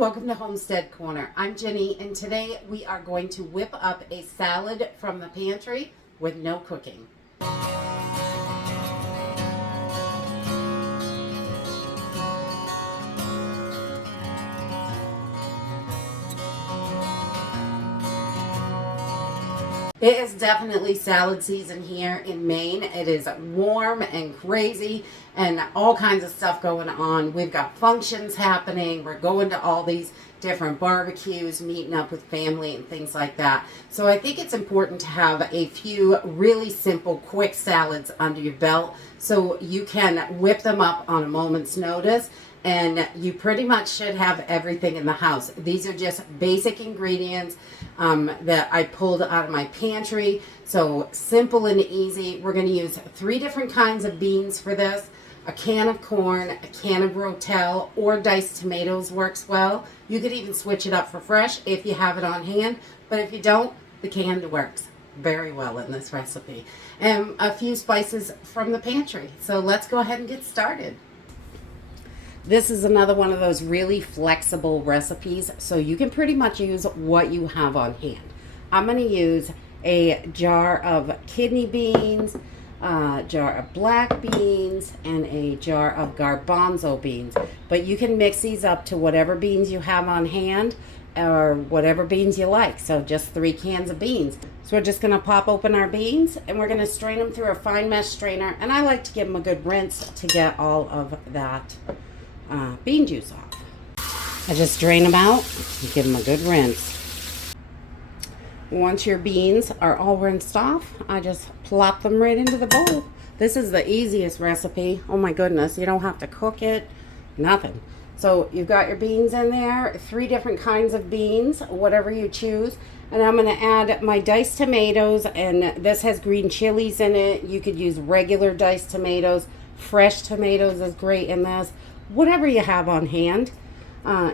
welcome to Homestead Corner. I'm Jenny, and today we are going to whip up a salad from the pantry with no cooking. It is definitely salad season here in Maine. It is warm and crazy and all kinds of stuff going on. We've got functions happening. We're going to all these different barbecues, meeting up with family and things like that. So I think it's important to have a few really simple, quick salads under your belt so you can whip them up on a moment's notice. And you pretty much should have everything in the house. These are just basic ingredients that I pulled out of my pantry. So simple and easy. We're going to use 3 different kinds of beans for this. A can of corn, a can of rotel, or diced tomatoes works well. You could even switch it up for fresh if you have it on hand. But if you don't, the canned works very well in this recipe. And a few spices from the pantry. So let's go ahead and get started. This is another one of those really flexible recipes, so you can pretty much use what you have on hand. I'm going to use a jar of kidney beans, a jar of black beans, and a jar of garbanzo beans. But you can mix these up to whatever beans you have on hand or whatever beans you like. So just 3 cans of beans. So we're just going to pop open our beans and we're going to strain them through a fine mesh strainer. And I like to give them a good rinse to get all of that bean juice off. I just drain them out and give them a good rinse. Once your beans are all rinsed off, I just plop them right into the bowl. This is the easiest recipe. Oh my goodness, you don't have to cook it, nothing. So you've got your beans in there, 3 different kinds of beans, whatever you choose. And I'm going to add my diced tomatoes, and this has green chilies in it. You could use regular diced tomatoes. Fresh tomatoes is great in this. Whatever you have on hand.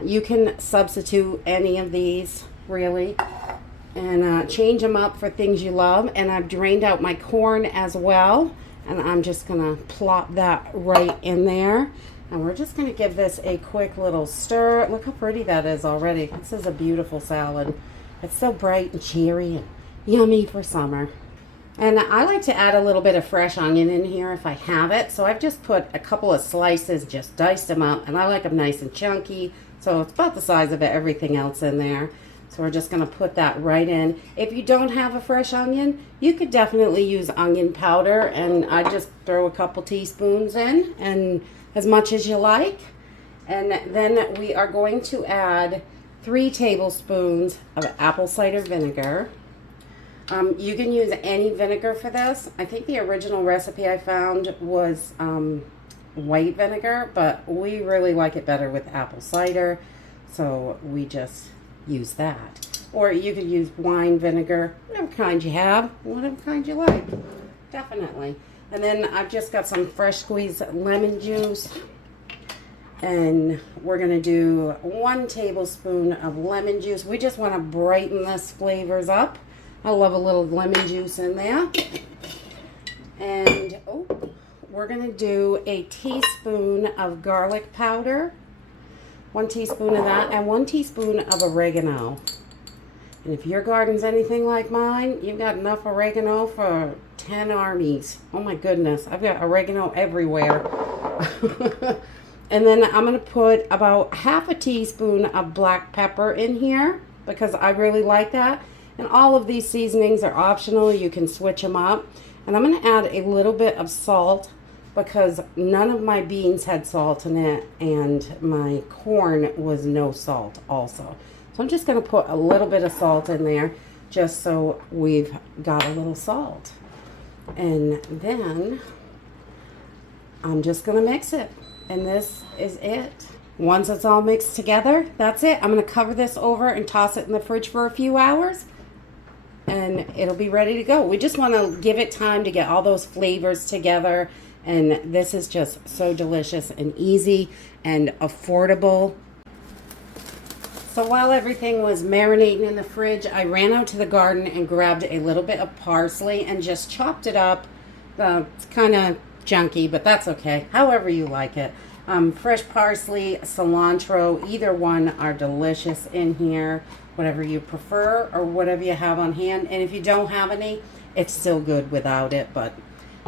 You can substitute any of these, really, and change them up for things you love. And I've drained out my corn as well, and I'm just going to plop that right in there. And we're just going to give this a quick little stir. Look how pretty that is already. This is a beautiful salad. It's so bright and cheery and yummy for summer. And I like to add a little bit of fresh onion in here if I have it. So I've just put a couple of slices, just diced them up, and I like them nice and chunky. So it's about the size of everything else in there. So we're just going to put that right in. If you don't have a fresh onion, you could definitely use onion powder, and I just throw a couple teaspoons in, and as much as you like. And then we are going to add 3 tablespoons of apple cider vinegar. You can use any vinegar for this. I think the original recipe I found was white vinegar, but we really like it better with apple cider, so we just use that. Or you could use wine vinegar, whatever kind you have, whatever kind you like, definitely. And then I've just got some fresh squeezed lemon juice, and we're going to do 1 tablespoon of lemon juice. We just want to brighten this flavors up. I love a little lemon juice in there. And we're going to do a teaspoon of garlic powder. 1 teaspoon of that, and 1 teaspoon of oregano. And if your garden's anything like mine, you've got enough oregano for 10 armies. Oh my goodness, I've got oregano everywhere. And then I'm going to put about half a teaspoon of black pepper in here because I really like that. And all of these seasonings are optional. You can switch them up. And I'm going to add a little bit of salt because none of my beans had salt in it, and my corn was no salt also. So I'm just going to put a little bit of salt in there just so we've got a little salt. And then I'm just going to mix it. And this is it. Once it's all mixed together, that's it. I'm going to cover this over and toss it in the fridge for a few hours. And it'll be ready to go. We just want to give it time to get all those flavors together. And this is just so delicious and easy and affordable. So while everything was marinating in the fridge, I ran out to the garden and grabbed a little bit of parsley and just chopped it up. It's kind of junky, but that's okay. However you like it. Fresh parsley, cilantro, either one are delicious in here, whatever you prefer or whatever you have on hand. And if you don't have any, it's still good without it, but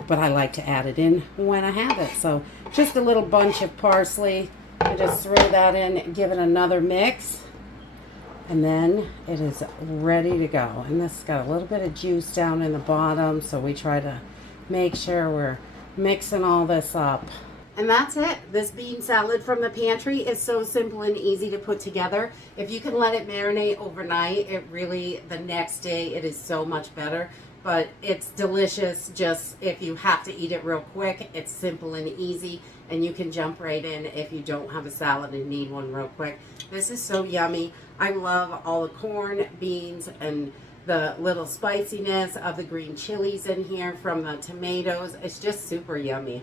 I like to add it in when I have it. So just a little bunch of parsley. I just throw that in, give it another mix, and then it is ready to go. And this has got a little bit of juice down in the bottom, so we try to make sure we're mixing all this up. And that's it. This bean salad from the pantry is so simple and easy to put together. If you can let it marinate overnight, it really, the next day, it is so much better. But it's delicious. Just if you have to eat it real quick, it's simple and easy, and you can jump right in if you don't have a salad and need one real quick. This is so yummy. I love all the corn, beans, and the little spiciness of the green chilies in here from the tomatoes. It's just super yummy.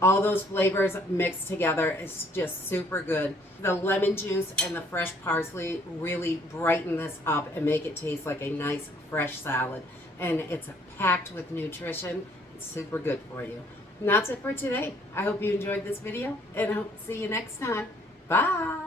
All those flavors mixed together. It's just super good. The lemon juice and the fresh parsley really brighten this up and make it taste like a nice fresh salad. And it's packed with nutrition. It's super good for you. And that's it for today. I hope you enjoyed this video, and I hope to see you next time. Bye.